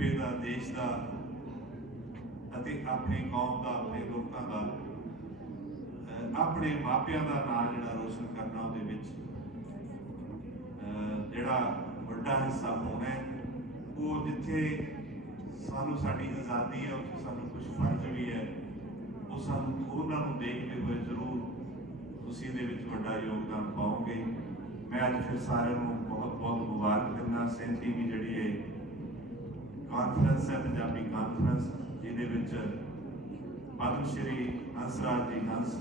ਸੂਬੇ ਦਾ ਦੇਸ਼ ਦਾ ਅਤੇ ਆਪਣੀ ਕੌਮ ਦਾ, ਆਪਣੇ ਲੋਕਾਂ ਦਾ ਆਪਣੇ ਮਾਪਿਆਂ ਦਾ ਨਾਮ ਜਿਹੜਾ ਰੋਸ਼ਨ ਕਰਨਾ ਉਹਦੇ ਵਿੱਚ ਜਿਹੜਾ ਵੱਡਾ ਹਿੱਸਾ ਹੋਣਾ ਹੈ, ਉਹ ਜਿੱਥੇ ਸਾਨੂੰ ਸਾਡੀ ਆਜ਼ਾਦੀ ਹੈ, ਉੱਥੇ ਸਾਨੂੰ ਕੁਝ ਫਰਜ਼ ਵੀ ਹੈ, ਉਹ ਸਾਨੂੰ ਉਹਨਾਂ ਨੂੰ ਦੇਖਦੇ ਹੋਏ ਜ਼ਰੂਰ ਤੁਸੀਂ ਇਹਦੇ ਵਿੱਚ ਵੱਡਾ ਯੋਗਦਾਨ ਪਾਓਗੇ। ਮੈਂ ਅੱਜ ਫਿਰ ਸਾਰਿਆਂ ਨੂੰ ਬਹੁਤ ਬਹੁਤ ਮੁਬਾਰਕ ਦਿੰਦਾ ਸੈਂਤੀ ਕਾਨਫਰੰਸ ਹੈ, ਪੰਜਾਬੀ ਕਾਨਫਰੰਸ ਜਿਹਦੇ ਵਿੱਚ ਪਦਮ ਸ਼੍ਰੀ ਹੰਸਰਾਜ ਜੀ ਹੰਸ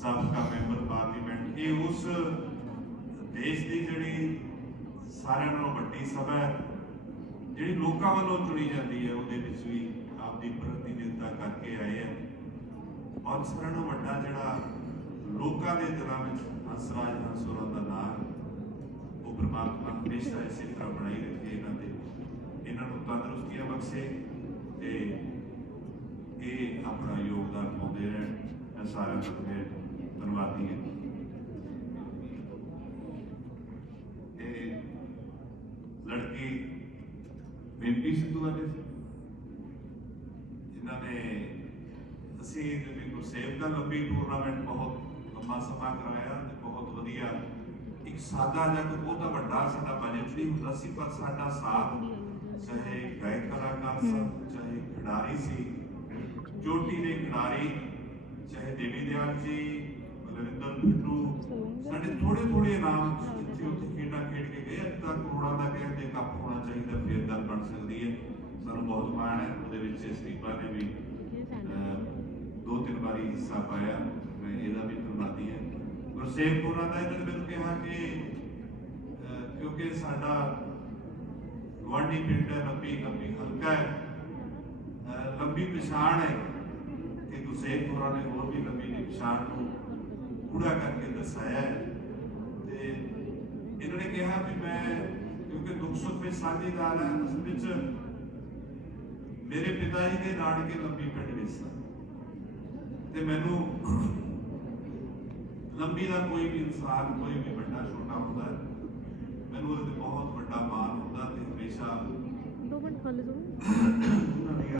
ਸਾਬਕਾ ਮੈਂਬਰ ਪਾਰਲੀਮੈਂਟ, ਇਹ ਉਸ ਦੇਸ਼ ਦੀ ਜਿਹੜੀ ਸਾਰਿਆਂ ਨਾਲੋਂ ਵੱਡੀ ਸਭਾ ਹੈ, ਜਿਹੜੀ ਲੋਕਾਂ ਵੱਲੋਂ ਚੁਣੀ ਜਾਂਦੀ ਹੈ, ਉਹਦੇ ਵਿੱਚ ਵੀ ਆਪਦੀ ਪ੍ਰਤੀਨਿਧਤਾ ਕਰਕੇ ਆਏ ਹੈ। ਔਰ ਸਾਰਿਆਂ ਨਾਲੋਂ ਵੱਡਾ ਜਿਹੜਾ ਲੋਕਾਂ ਦੇ ਦਿਲਾਂ ਵਿੱਚ ਹੰਸਰਾਜ ਹੰਸੋਰਾ ਦਾ ਨਾਮ, ਉਹ ਪ੍ਰਮਾਤਮਾ ਹਮੇਸ਼ਾ ਇਸੇ ਤਰ੍ਹਾਂ ਬਣਾਈ ਰੱਖੇ ਇਹਨਾਂ ਦੇ। ਇਹਨਾਂ ਨੂੰ ਤੰਦਰੁਸਤੀਆਂ ਬਖਸ਼ੇ ਤੇ ਇਹ ਆਪਣਾ ਯੋਗਦਾਨ ਪਾਉਂਦੇ ਰਹਿਣ ਮੈਂ ਸਾਰਿਆਂ ਦਾ ਫਿਰ ਧੰਨਵਾਦੀ ਹਾਂ ਇਹ ਲੜਕੀ ਬੇਨਤੀ ਸਿੱਧੂ ਵਾਲੇ ਸੀ ਜਿਨ੍ਹਾਂ ਨੇ ਅਸੀਂ ਜਿਹੜੀ ਗੁਰਸੇਵ ਦਾ ਲੰਬੀ ਟੂਰਨਾਮੈਂਟ ਬਹੁਤ ਲੰਬਾ ਸਮਾਂ ਕਰਾਇਆ ਤੇ ਬਹੁਤ ਵਧੀਆ ਇੱਕ ਸਾਦਾ ਜਿਹਾ ਕੋਈ ਬਹੁਤਾ ਵੱਡਾ ਸਾਡਾ ਬਜਟ ਨਹੀਂ ਹੁੰਦਾ ਸੀ ਪਰ ਸਾਡਾ ਸਾਥ ਚਾਹੇ ਗਾਇਕ ਕਲਾਕਾਰ ਸਨ ਚਾਹੇ ਖਿਡਾਰੀ ਸੀ ਚੋਟੀ ਦੇ ਖਿਡਾਰੀ ਚਾਹੇ ਦੇਵੀ ਦਿਆਲ ਜੀ ਬਲਵਿੰਦਰ ਬਿੱਟੂ ਸਾਡੇ ਥੋੜੇ ਥੋੜੇ ਨਾਮ ਜਿੱਥੇ ਉੱਥੇ ਖੇਡਾਂ ਖੇਡ ਕੇ ਗਏ ਅੱਜ ਤੱਕ ਕਰੋੜਾਂ ਦਾ ਕਹਿੰਦੇ ਕੱਪ ਹੋਣਾ ਚਾਹੀਦਾ ਫਿਰ ਗੱਲ ਬਣ ਸਕਦੀ ਹੈ। ਸਾਨੂੰ ਬਹੁਤ ਮਾਣ ਹੈ ਉਹਦੇ ਵਿੱਚ ਸਰੀਪਾ ਨੇ ਵੀ ਦੋ ਤਿੰਨ ਵਾਰੀ ਹਿੱਸਾ ਪਾਇਆ ਮੈਂ ਇਹਦਾ ਵੀ ਧੰਨਵਾਦੀ ਹਾਂ। ਗੁਰਸੇਵ ਹੋਰਾਂ ਦਾ ਇਹਨਾਂ ਨੇ ਮੈਨੂੰ ਕਿਹਾ ਕਿ ਕਿਉਂਕਿ ਸਾਡਾ ਗਵਾਂਢੀ ਪਿੰਡ ਹੈ ਲੰਬੀ ਹਲਕਾ ਹੈ। ਲੰਬੀ ਪਛਾਣ ਹੈ ਕਿ ਗੁਰਸੇਵ ਨੇ ਹੋਰ ਵੀ ਲੰਬੀ ਦੀ ਪਛਾਣ ਨੂੰ ਪੂਰਾ ਕਰਕੇ ਦਰਸਾਇਆ ਹੈ। ਤੇ ਇਹਨਾਂ ਨੇ ਕਿਹਾ ਵੀ ਮੈਂ ਕਿਉਂਕਿ ਦੁੱਖ ਸੁੱਖ ਵਿੱਚ ਸਾਂਝੇਦਾਰ ਹਾਂ ਅਸਲ ਵਿੱਚ ਮੇਰੇ ਪਿਤਾ ਜੀ ਦੇ ਨਾਨਕੇ ਲੰਬੀ ਪਿੰਡ ਵਿੱਚ ਸਨ ਤੇ ਮੈਨੂੰ ਲੰਬੀ ਦਾ ਕੋਈ ਵੀ ਇਨਸਾਨ ਕੋਈ ਵੀ ਵੱਡਾ ਛੋਟਾ ਹੁੰਦਾ ਹੈ, ਮੈਨੂੰ ਉਹਦੇ ਤੇ ਬਹੁਤ ਵੱਡਾ ਮਾਣ ਹੁੰਦਾ ਤੇ ਹਮੇਸ਼ਾ ਦੋ ਮਿੰਟ ਖਾ ਲੈ ਉਹਨਾਂ